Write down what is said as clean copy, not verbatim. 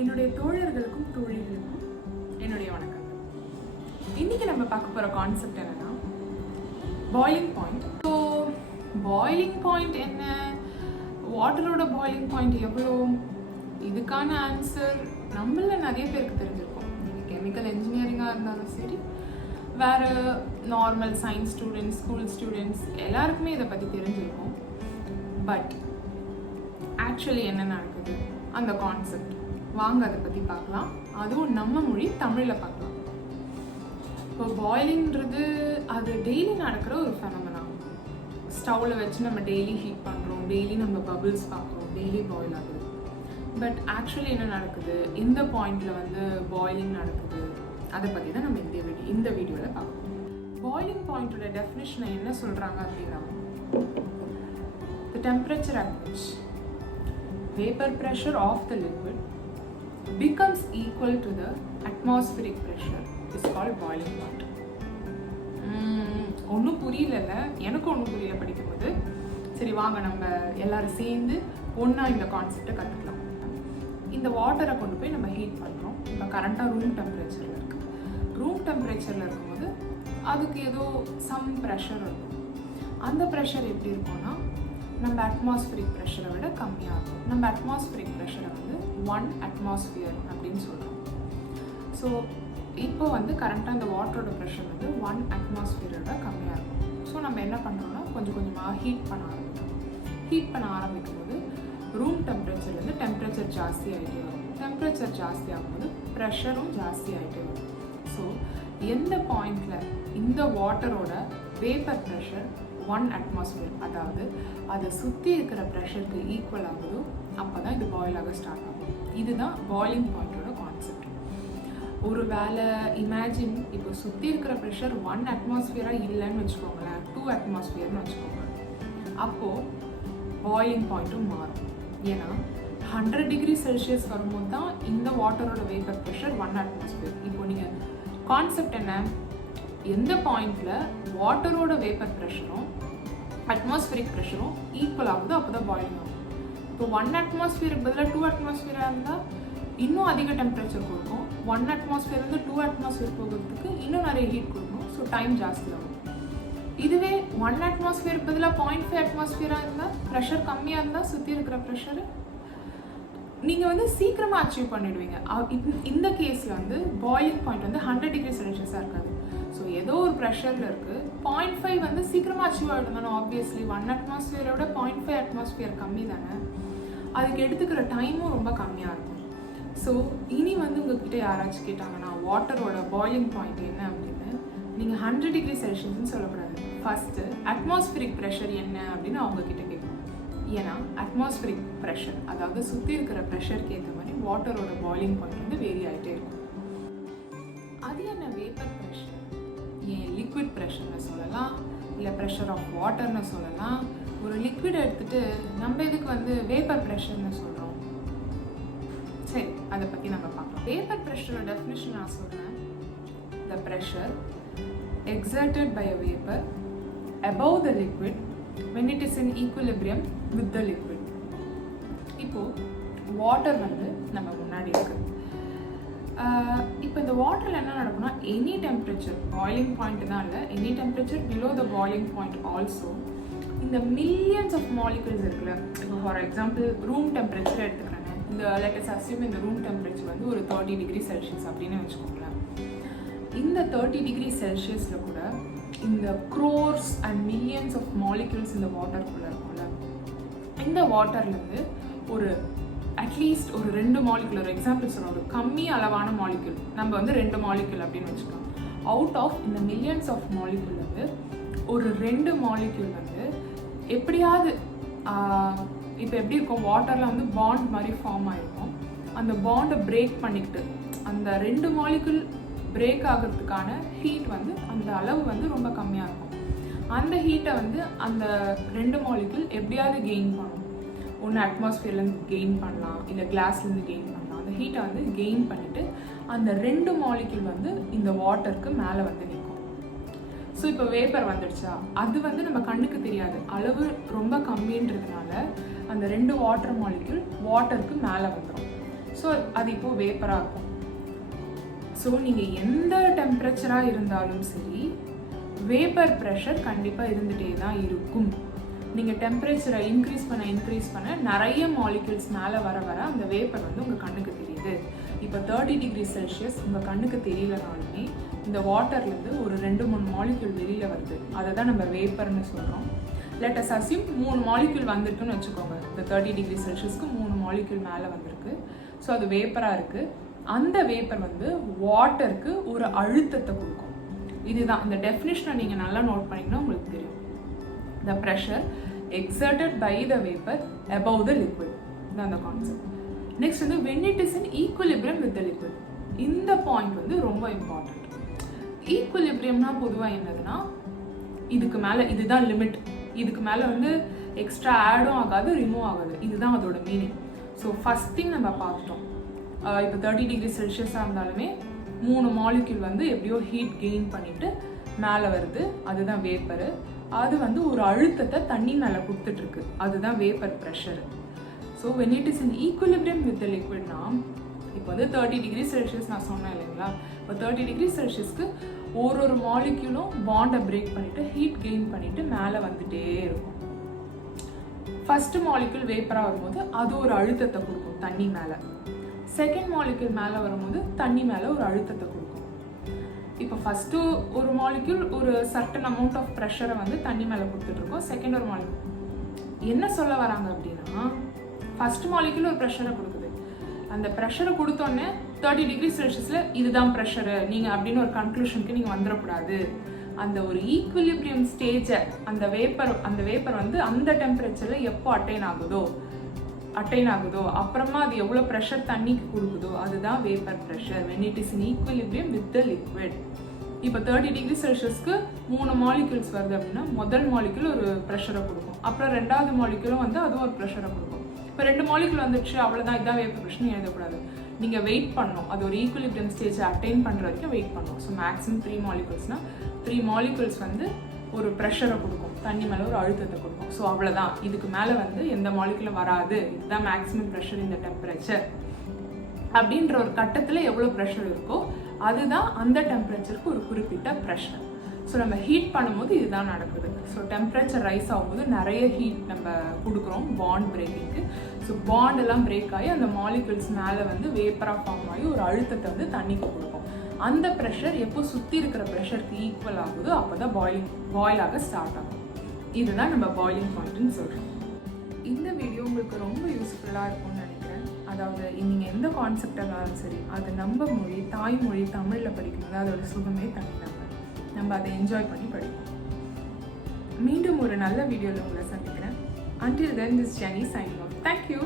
என்னுடைய தோழர்களுக்கும் தோழிகளுக்கும் என்னுடைய வணக்கங்கள். இன்னைக்கு நம்ம பார்க்க போகிற கான்செப்ட் என்னன்னா boiling point. So boiling point என்ன, வாட்டரோட பாயிலிங் பாயிண்ட் எவ்வளோ, இதுக்கான ஆன்சர் நம்மள நிறைய பேருக்கு தெரிஞ்சிருக்கும். நீங்கள் கெமிக்கல் இன்ஜினியரிங்காக இருந்தாலும் சரி, வேறு normal science students, school students எல்லாருக்குமே இதை பற்றி தெரிஞ்சிருக்கும். பட் ஆக்சுவலி என்ன நடக்குது அந்த கான்செப்ட் வாங்க அதை பற்றி பார்க்கலாம். அதுவும் நம்ம மொழி தமிழில் பார்க்கலாம். இப்போ பாயிலிங்கிறது அது டெய்லி நடக்கிற ஒரு ஃபெனமெனா. ஸ்டவ்வில் வச்சு நம்ம டெய்லி ஹீட் பண்ணுறோம், டெய்லி நம்ம பபிள்ஸ் பார்க்குறோம், டெய்லி பாயில் ஆகுது. பட் ஆக்சுவலி என்ன நடக்குது, இந்த பாயிண்டில் வந்து பாயிலிங் நடக்குது, அதை பற்றி தான் நம்ம இந்த வீடியோவில் பார்க்கணும். பாயிலிங் பாயிண்டோட டெஃபினிஷனை என்ன சொல்கிறாங்க அப்படின்னா, the temperature at which vapor pressure of the liquid becomes equal to the atmospheric pressure is called boiling point. ஒன்றும் புரியல, எனக்கு ஒன்றும் புரியல படிக்கும்போது. சரி வாங்க நம்ம எல்லாரும் சேர்ந்து ஒன்றா இந்த கான்செப்டை கற்றுக்கலாம். இந்த வாட்டரை கொண்டு போய் நம்ம ஹீட் பண்ணுறோம். இப்போ கரண்ட்டாக ரூம் டெம்பரேச்சரில் இருக்குது. ரூம் டெம்பரேச்சரில் இருக்கும்போது அதுக்கு ஏதோ சம் ப்ரெஷர் இருக்கும். அந்த ப்ரெஷர் எப்படி இருக்கும்னா நம்ம அட்மாஸ்பியரிக் ப்ரெஷரை விட கம்மியாக இருக்கும். நம்ம அட்மாஸ்பியரிக் ப்ரெஷரை வந்து 1 atmosphere அப்படின்னு சொல்கிறோம். ஸோ இப்போ வந்து கரண்ட்டாக இந்த வாட்டரோட ப்ரெஷர் வந்து 1 atmosphere விட கம்மியாக இருக்கும். ஸோ நம்ம என்ன பண்ணுறோம்னா கொஞ்சம் கொஞ்சமாக ஹீட் பண்ண ஆரம்பிக்கிறோம். ஹீட் பண்ண ஆரம்பிக்கும் போது ரூம் டெம்பரேச்சர்லேருந்து டெம்பரேச்சர் ஜாஸ்தி ஆகிட்டே வரும். டெம்பரேச்சர் ஜாஸ்தி ஆகும்போது ப்ரெஷரும் ஜாஸ்தி ஆகிட்டே வரும். ஸோ எந்த பாயிண்டில் இந்த வாட்டரோட வேப்பர் ப்ரெஷர் 1 atmosphere, அதாவது அதை சுற்றி இருக்கிற ப்ரெஷருக்கு ஈக்குவல் ஆகுதோ அப்போ தான் இது பாயில் ஆக ஸ்டார்ட் ஆகும். இதுதான் பாயிலிங் பாயிண்டோட கான்செப்ட். ஒரு வேளை இமேஜின் இப்போ சுற்றி இருக்கிற ப்ரெஷர் 1 atmosphere இல்லைன்னு வச்சுக்கோங்களேன், 2 atmosphere வச்சுக்கோங்க. அப்போது பாயிலிங் பாயிண்ட்டும் மாறும். ஏன்னா 100 degree Celsius வரும்போது தான் இந்த வாட்டரோட வேப்பர் ப்ரெஷர் 1 atmosphere. இப்போ நீங்கள் கான்செப்ட் என்ன, எந்த பாயிண்டில் வாட்டரோட வேப்பர் ப்ரெஷரும் அட்மாஸ்பியரிக் ப்ரெஷரும் ஈக்குவல் ஆகுதோ அப்போ தான் பாயிலிங் ஆகும். இப்போ 1 atmosphere பதிலாக 2 atmosphere இருந்தால் இன்னும் அதிக டெம்பரேச்சர் கொடுக்கும். 1 atmosphere 2 atmosphere போகிறதுக்கு இன்னும் நிறைய ஹீட் கொடுக்கும். ஸோ டைம் ஜாஸ்தி ஆகும். இதுவே 1 atmosphere பதிலாக 0.5 atmosphere இருந்தால், ப்ரெஷர் கம்மியாக இருந்தால் சுற்றி இருக்கிற ப்ரெஷரு நீங்கள் வந்து சீக்கிரமாக அச்சீவ் பண்ணிடுவீங்க. இந்த கேஸில் வந்து பாயிலிங் பாயிண்ட் வந்து 100 degree Celsius இருக்காது. ஸோ ஏதோ ஒரு ப்ரெஷரில் இருக்குது. 0.5 வந்து சீக்கிரமாக அச்சீவ் ஆகிடும் தானே. ஆப்வியஸ்லி 1 atmosphere விட 0.5 atmosphere கம்மி தானே. அதுக்கு எடுத்துக்கிற டைமும் ரொம்ப கம்மியாக இருக்கும். ஸோ இனி வந்து உங்ககிட்ட யாராச்சும் கேட்டாங்கன்னா வாட்டரோட பாயிலிங் பாயிண்ட் என்ன அப்படின்னு, நீங்கள் 100 degree Celsiusன்னு சொல்லக்கூடாது. ஃபஸ்ட்டு அட்மாஸ்பியரிக் ப்ரெஷர் என்ன அப்படின்னு அவங்கக்கிட்ட கேட்கணும். ஏன்னா அட்மாஸ்பியரிக் ப்ரெஷர், அதாவது சுற்றி இருக்கிற ப்ரெஷருக்கு ஏற்ற மாதிரி வாட்டரோட பாயிலிங் பாயிண்ட் வந்து வேரி ஆகிட்டே இருக்கும். அது என்ன வேப்பர் ப்ரெஷர், ஏன் லிக்விட் ப்ரெஷர்னு சொல்லலாம், இல்லை ப்ரெஷர் ஆஃப் வாட்டர்னு சொல்லலாம். ஒரு லிக்விட் எடுத்துகிட்டு நம்ம இதுக்கு வந்து வேப்பர் ப்ரெஷர்னு சொல்கிறோம். சரி, அதை பற்றி நம்ம பார்க்கலாம். வேப்பர் ப்ரெஷரோட டெஃபினிஷன் நான் சொல்கிறேன். The pressure exerted by a vapor above the liquid when it is in equilibrium with the liquid. இப்போது வாட்டர் வந்து நம்ம முன்னாடி இருக்குது. இப்போ இந்த வாட்டரில் என்ன நடக்கும்னா, எனி டெம்பரேச்சர், பாயிலிங் பாயிண்ட் தான் இல்லை, any temperature below the boiling point also இந்த மில்லியன்ஸ் ஆஃப் மாலிகுல்ஸ் இருக்குல்ல. இப்போ ஃபார் எக்ஸாம்பிள் ரூம் டெம்பரேச்சர் எடுத்துக்கிறேங்க. இந்த லெட்டஸ் அஸ்யூம் இந்த ரூம் டெம்பரேச்சர் வந்து ஒரு 30 degree Celsius அப்படின்னு வச்சுக்கோங்களேன். இந்த 30 degree Celsiusல கூட இந்த crores and millions of molecules இந்த வாட்டருக்குள்ளே இருக்கும்ல. இந்த வாட்டர்லேருந்து ஒரு அட்லீஸ்ட் ஒரு 2 மாலிகுல், ஒரு எக்ஸாம்பிள் சொல்கிறோம், ஒரு கம்மி அளவான மாலிகுல், நம்ம வந்து 2 மாலிகுல் அப்படின்னு வச்சுக்கோம். அவுட் ஆஃப் இந்த மில்லியன்ஸ் ஆஃப் மாலிகுல் வந்து ஒரு 2 மாலிகுல் வந்து எப்படியாவது இப்போ எப்படி இருக்கும், வாட்டரில் வந்து பாண்ட் மாதிரி ஃபார்ம் ஆகிருக்கும். அந்த பாண்டை பிரேக் பண்ணிக்கிட்டு அந்த 2 மாலிகுல் பிரேக் ஆகிறதுக்கான ஹீட் வந்து அந்த அளவு வந்து ரொம்ப கம்மியாக இருக்கும். அந்த ஹீட்டை வந்து அந்த 2 மாலிகுல் எப்படியாவது கெயின் பண்ணும். ஒன்று அட்மாஸ்பியர்லேருந்து கெயின் பண்ணலாம், இல்லை கிளாஸ்லேருந்து கெயின் பண்ணலாம். அந்த ஹீட்டை வந்து கெயின் பண்ணிவிட்டு அந்த 2 மாலிகுல் வந்து இந்த வாட்டருக்கு மேலே வந்து நிற்கும். ஸோ இப்போ வேப்பர் வந்துடுச்சா, அது வந்து நம்ம கண்ணுக்கு தெரியாது, அளவு ரொம்ப கம்மின்றதுனால அந்த 2 வாட்டர் மாலிகுல் வாட்டருக்கு மேலே வந்துடும். ஸோ அது இப்போது வேப்பராக இருக்கும். ஸோ நீங்கள் எந்த டெம்பரேச்சராக இருந்தாலும் சரி வேப்பர் ப்ரெஷர் கண்டிப்பாக இருந்துகிட்டே தான் இருக்கும். நீங்கள் டெம்பரேச்சரை இன்க்ரீஸ் பண்ண நிறைய மாலிக்யூல்ஸ் மேலே வர அந்த வேப்பர் வந்து உங்கள் கண்ணுக்கு தெரியுது. இப்போ 30 டிகிரி செல்சியஸ் உங்கள் கண்ணுக்கு தெரியலனாலுமே இந்த வாட்டர்லேருந்து ஒரு 2-3 மாலிக்யூல் வெளியில் வருது. அதை தான் நம்ம வேப்பர்னு சொல்கிறோம். லெட் அஸ் அஸ்யூம் 3 மாலிக்யூல் வந்திருக்குன்னு வச்சுக்கோங்க. இந்த 30 டிகிரி செல்சியஸ்க்கு 3 மாலிக்யூல் மேலே வந்திருக்கு. ஸோ அது வேப்பராக இருக்குது. அந்த வேப்பர் வந்து வாட்டருக்கு ஒரு அழுத்தத்தை கொடுக்கும். இதுதான் இந்த டெஃபினிஷனை நீங்கள் நல்லா நோட் பண்ணிங்கன்னா உங்களுக்கு தெரியும். The pressure exerted by the vapor above the liquid. That's the concept. Next வந்து when it is in equilibrium with the liquid. இந்த பாயிண்ட் வந்து ரொம்ப இம்பார்ட்டன்ட். ஈக்குலிபிரியம்னா பொதுவாக என்னதுன்னா இதுக்கு மேலே இதுதான் லிமிட். இதுக்கு மேலே வந்து எக்ஸ்ட்ரா ஆடும் ஆகாது, ரிமூவ் ஆகாது. இதுதான் அதோட மீனிங். ஸோ ஃபஸ்ட் திங் நம்ம பார்த்துட்டோம். இப்போ 30 டிகிரி செல்சியஸாக இருந்தாலுமே 3 மாலிக்யூல் வந்து எப்படியோ ஹீட் கெயின் பண்ணிட்டு மேலே வருது. அதுதான் வேப்பரு. அது வந்து ஒரு அழுத்தத்தை தண்ணி மேலே கொடுத்துட்ருக்கு. அதுதான் vapour pressure. So when it is in equilibrium with the லிக்விட்னா இப்போ வந்து 30 டிகிரி செல்சியஸ் நான் சொன்னேன் இல்லைங்களா. இப்போ 30 டிகிரி செல்சியஸ்க்கு ஒரு மாலிக்யூலும் பாண்டை பிரேக் பண்ணிவிட்டு ஹீட் கெயின் பண்ணிவிட்டு மேலே வந்துகிட்டே இருக்கும். ஃபஸ்ட்டு மாலிக்யூல் வேப்பராக வரும்போது அது ஒரு அழுத்தத்தை கொடுக்கும் தண்ணி மேலே. செகண்ட் மாலிக்யூல் மேலே வரும்போது தண்ணி மேலே ஒரு அழுத்தத்தை கொடுக்கும். இப்போ ஃபஸ்ட்டு ஒரு மாலிக்யூல் ஒரு சர்டன் அமௌண்ட் ஆஃப் ப்ரெஷரை வந்து தண்ணி மேலே கொடுத்துட்ருக்கோம். செகண்ட் ஒரு மாலிக்யூல் என்ன சொல்ல வராங்க அப்படின்னா ஃபஸ்ட் மாலிக்யூல் ஒரு ப்ரெஷரை கொடுக்குது. அந்த ப்ரெஷரை கொடுத்தோன்னே 30 டிகிரி செல்சியஸில் இதுதான் ப்ரெஷரு நீங்கள் அப்படின்னு ஒரு கன்க்ளூஷனுக்கு நீங்கள் வந்துடக்கூடாது. அந்த ஒரு ஈக்குலிபிரியம் ஸ்டேஜை அந்த வேப்பர் வந்து அந்த டெம்பரேச்சரில் எப்போ அட்டைன் ஆகுதோ அப்புறமா அது எவ்வளோ ப்ரெஷர் தண்ணிக்கு கொடுக்குதோ அதுதான் vapour pressure when it is in equilibrium with the liquid. இப்போ 30 டிகிரி செல்சியஸ்க்கு 3 மாலிக்யூல்ஸ் வருது அப்படின்னா முதல் மாலிக்யூல் ஒரு ப்ரெஷரை கொடுக்கும். அப்புறம் ரெண்டாவது மாலிக்யூலும் வந்து அதுவும் ஒரு ப்ரெஷரை கொடுக்கும். இப்போ 2 மாலிக்யூல் வந்துடுச்சு அவ்வளோதான் இதான் வேப்பர் ப்ரெஷர்னு எழுதக்கூடாது. நீங்கள் வெயிட் பண்ணணும். அது ஒரு ஈக்குலிபிரியம் ஸ்டேஜை அட்டைன் பண்ணுற வரைக்கும் வெயிட் பண்ணணும். ஸோ மேக்ஸிமம் 3 மாலிக்யூல்ஸ்னால் 3 மாலிக்யூல்ஸ் வந்து ஒரு ப்ரெஷரை கொடுக்கும், தண்ணி மேலே ஒரு அழுத்தத்தை கொடுக்கும். ஸோ அவ்வளோதான். இதுக்கு மேலே வந்து எந்த மாலிக்யூலும் வராது. இதுதான் மேக்ஸிமம் ப்ரெஷர் இந்த டெம்பரேச்சர் அப்படின்ற ஒரு கட்டத்தில் எவ்வளோ ப்ரெஷர் இருக்கோ அதுதான் அந்த டெம்பரேச்சருக்கு ஒரு குறிப்பிட்ட ப்ரெஷர். ஸோ நம்ம ஹீட் பண்ணும்போது இதுதான் நடக்குது. ஸோ டெம்பரேச்சர் ரைஸ் ஆகும்போது நிறைய ஹீட் நம்ம கொடுக்குறோம் பாண்ட் பிரேக்கிங்க்கு. ஸோ பாண்டெல்லாம் பிரேக் ஆகி அந்த மாலிக்யூல்ஸ் மேலே வந்து வேப்பராக ஃபார்ம் ஆகி ஒரு அழுத்தத்தை வந்து தண்ணிக்கு கொடுக்கும். அந்த ப்ரெஷர் எப்போ சுற்றி இருக்கிற ப்ரெஷருக்கு ஈக்குவல் ஆகுதோ அப்போ தான் பாயில் ஆக ஸ்டார்ட் ஆகும். இதுதான் நம்ம பாயிலிங் பாயிண்ட்னு சொல்கிறோம். இந்த வீடியோ உங்களுக்கு ரொம்ப யூஸ்ஃபுல்லாக இருக்கும்னு நினைக்கிறேன். அதாவது நீங்கள் எந்த கான்செப்டாக சரி அது நம்ம மொழி தாய்மொழி தமிழில் படிக்கும்போது அதோட சுகமே தனி. நம்ம அதை என்ஜாய் பண்ணி படிப்போம். மீண்டும் ஒரு நல்ல வீடியோவில் உங்களை சந்திக்கிறேன். Until then, this is Jenny signing off. Thank you.